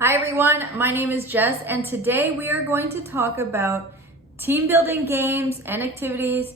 Hi everyone, my name is Jess and today we are going to talk about team building games and activities.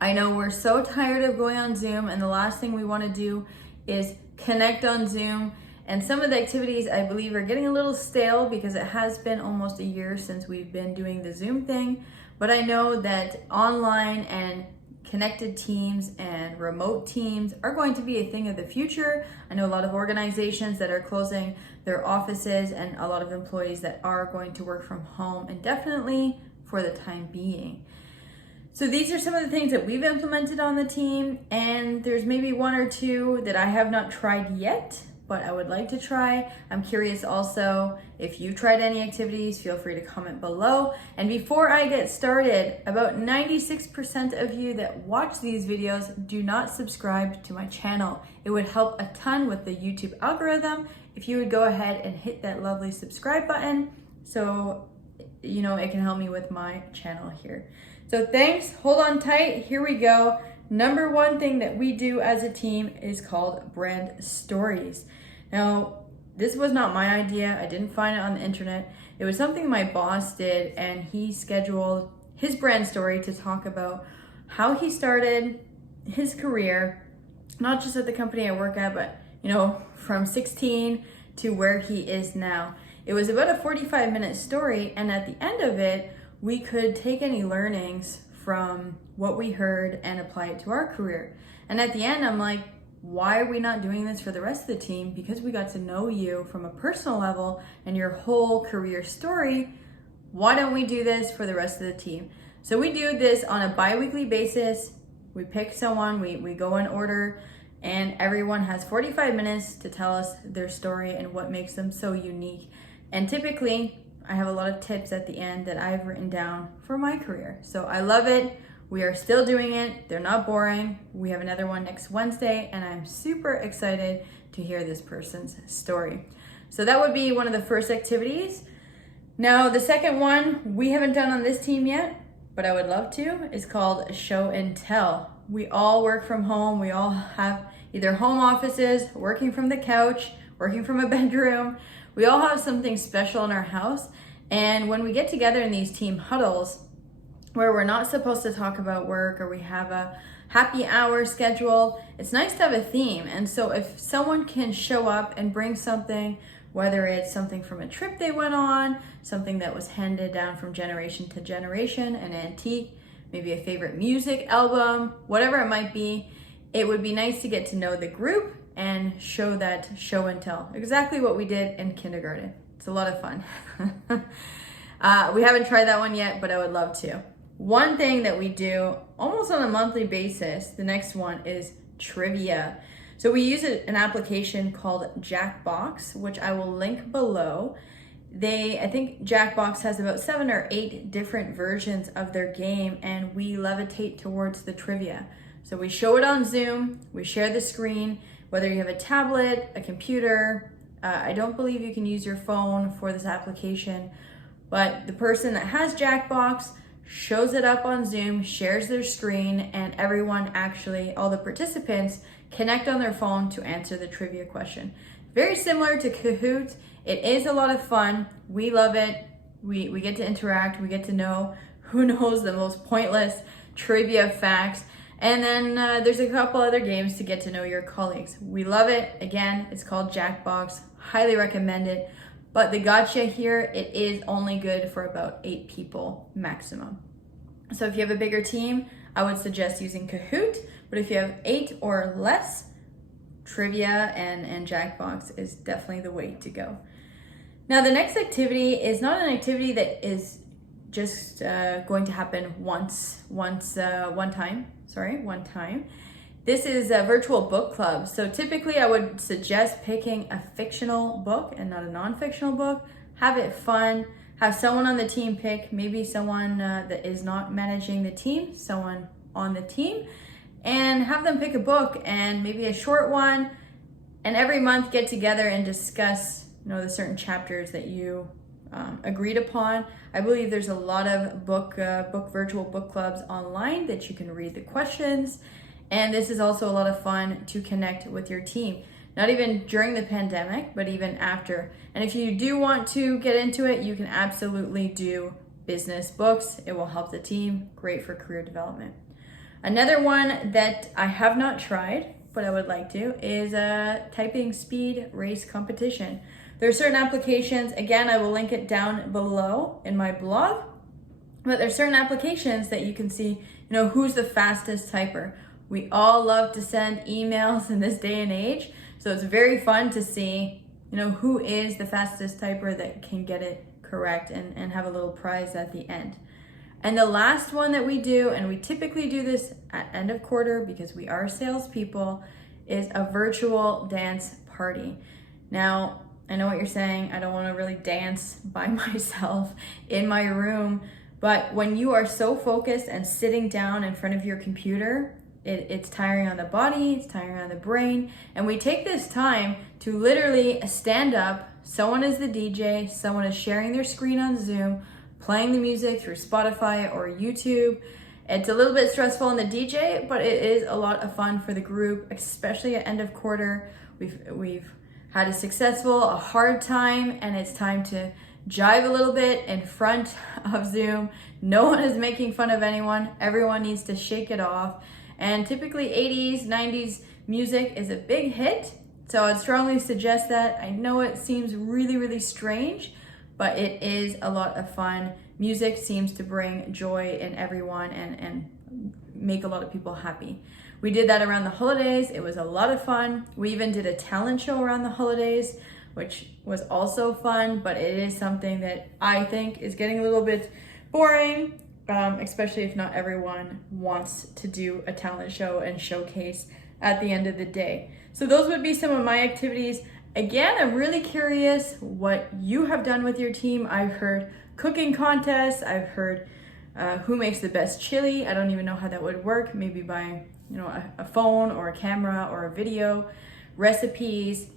I know we're so tired of going on Zoom and the last thing we want to do is connect on Zoom, and some of the activities I believe are getting a little stale because it has been almost a year since we've been doing the Zoom thing, but I know that online and connected teams and remote teams are going to be a thing of the future. I know a lot of organizations that are closing their offices and a lot of employees that are going to work from home indefinitely for the time being. So these are some of the things that we've implemented on the team, and there's maybe one or two that I have not tried yet, but I would like to try. I'm curious also if you tried any activities, feel free to comment below. And before I get started, about 96% of you that watch these videos do not subscribe to my channel. It would help a ton with the YouTube algorithm if you would go ahead and hit that lovely subscribe button so you know it can help me with my channel here. So thanks, hold on tight, here we go. Number one thing that we do as a team is called brand stories. Now, this was not my idea. I didn't find it on the internet. It was something my boss did, and he scheduled his brand story to talk about how he started his career, not just at the company I work at, but from 16 to where he is now. It was about a 45-minute story, and at the end of it, we could take any learnings from what we heard and apply it to our career. And at the end, I'm like, why are we not doing this for the rest of the team? Because we got to know you from a personal level and your whole career story. Why don't we do this for the rest of the team? So we do this on a bi-weekly basis. We pick someone, we go in order, and everyone has 45 minutes to tell us their story and what makes them so unique. And typically, I have a lot of tips at the end that I've written down for my career. So I love it. We are still doing it. They're not boring. We have another one next Wednesday, and I'm super excited to hear this person's story. So that would be one of the first activities. Now, the second one we haven't done on this team yet, but I would love to, is called Show and Tell. We all work from home. We all have either home offices, working from the couch, working from a bedroom. We all have something special in our house. And when we get together in these team huddles, where we're not supposed to talk about work or we have a happy hour scheduled, it's nice to have a theme. And so if someone can show up and bring something, whether it's something from a trip they went on, something that was handed down from generation to generation, an antique, maybe a favorite music album, whatever it might be, it would be nice to get to know the group and show that show and tell. Exactly what we did in kindergarten. It's a lot of fun. We haven't tried that one yet, but I would love to. One thing that we do almost on a monthly basis, the next one is trivia. So we use an application called Jackbox, which I will link below. I think Jackbox has about 7 or 8 different versions of their game, and we levitate towards the trivia. So we show it on Zoom, we share the screen, whether you have a tablet, a computer. I don't believe you can use your phone for this application, but the person that has Jackbox shows it up on Zoom, shares their screen, and everyone actually, all the participants, connect on their phone to answer the trivia question. Very similar to Kahoot. It is a lot of fun. We love it. We get to interact. We get to know who knows the most pointless trivia facts. And then there's a couple other games to get to know your colleagues. We love it. Again, it's called Jackbox. Highly recommend it. But the gotcha here, it is only good for about 8 people maximum. So if you have a bigger team, I would suggest using Kahoot. But if you have 8 or less, trivia and Jackbox is definitely the way to go. Now, the next activity is not an activity that is just going to happen one time. This is a virtual book club. So typically I would suggest picking a fictional book and not a non-fictional book. Have it fun. Have someone on the team pick, maybe someone that is not managing the team, someone on the team, and have them pick a book and maybe a short one, and every month get together and discuss the certain chapters that you agreed upon. I believe there's a lot of virtual book clubs online that you can read the questions, and this is also a lot of fun to connect with your team. not even during the pandemic, but even after. And if you do want to get into it, you can absolutely do business books. It will help the team, great for career development. Another one that I have not tried, but I would like to, is a typing speed race competition. There are certain applications, again, I will link it down below in my blog, but there's certain applications that you can see, who's the fastest typer. We all love to send emails in this day and age, so it's very fun to see, who is the fastest typer that can get it correct and have a little prize at the end. And the last one that we do, and we typically do this at end of quarter because we are salespeople, is a virtual dance party. Now, I know what you're saying. I don't want to really dance by myself in my room, but when you are so focused and sitting down in front of your computer, it's tiring on the body, it's tiring on the brain, and we take this time to literally stand up. Someone is the DJ, someone is sharing their screen on Zoom, playing the music through Spotify or YouTube. It's a little bit stressful on the DJ, but it is a lot of fun for the group, especially at end of quarter. We've had a hard time, and it's time to jive a little bit in front of Zoom. No one is making fun of anyone. Everyone needs to shake it off. And typically 80s, 90s music is a big hit. So I'd strongly suggest that. I know it seems really, really strange, but it is a lot of fun. Music seems to bring joy in everyone and make a lot of people happy. We did that around the holidays. It was a lot of fun. We even did a talent show around the holidays, which was also fun, but it is something that I think is getting a little bit boring, especially if not everyone wants to do a talent show and showcase at the end of the day. So those would be some of my activities. Again, I'm really curious what you have done with your team. I've heard cooking contests. I've heard who makes the best chili. I don't even know how that would work. Maybe by a phone or a camera or a video. Recipes,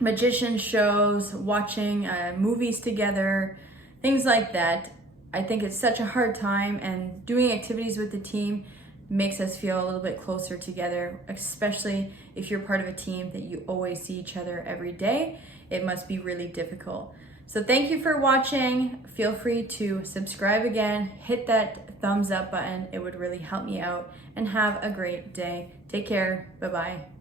magician shows, watching movies together, things like that. I think it's such a hard time, and doing activities with the team makes us feel a little bit closer together, especially if you're part of a team that you always see each other every day. It must be really difficult. So thank you for watching. Feel free to subscribe again, hit that thumbs up button. It would really help me out, and have a great day. Take care. Bye-bye.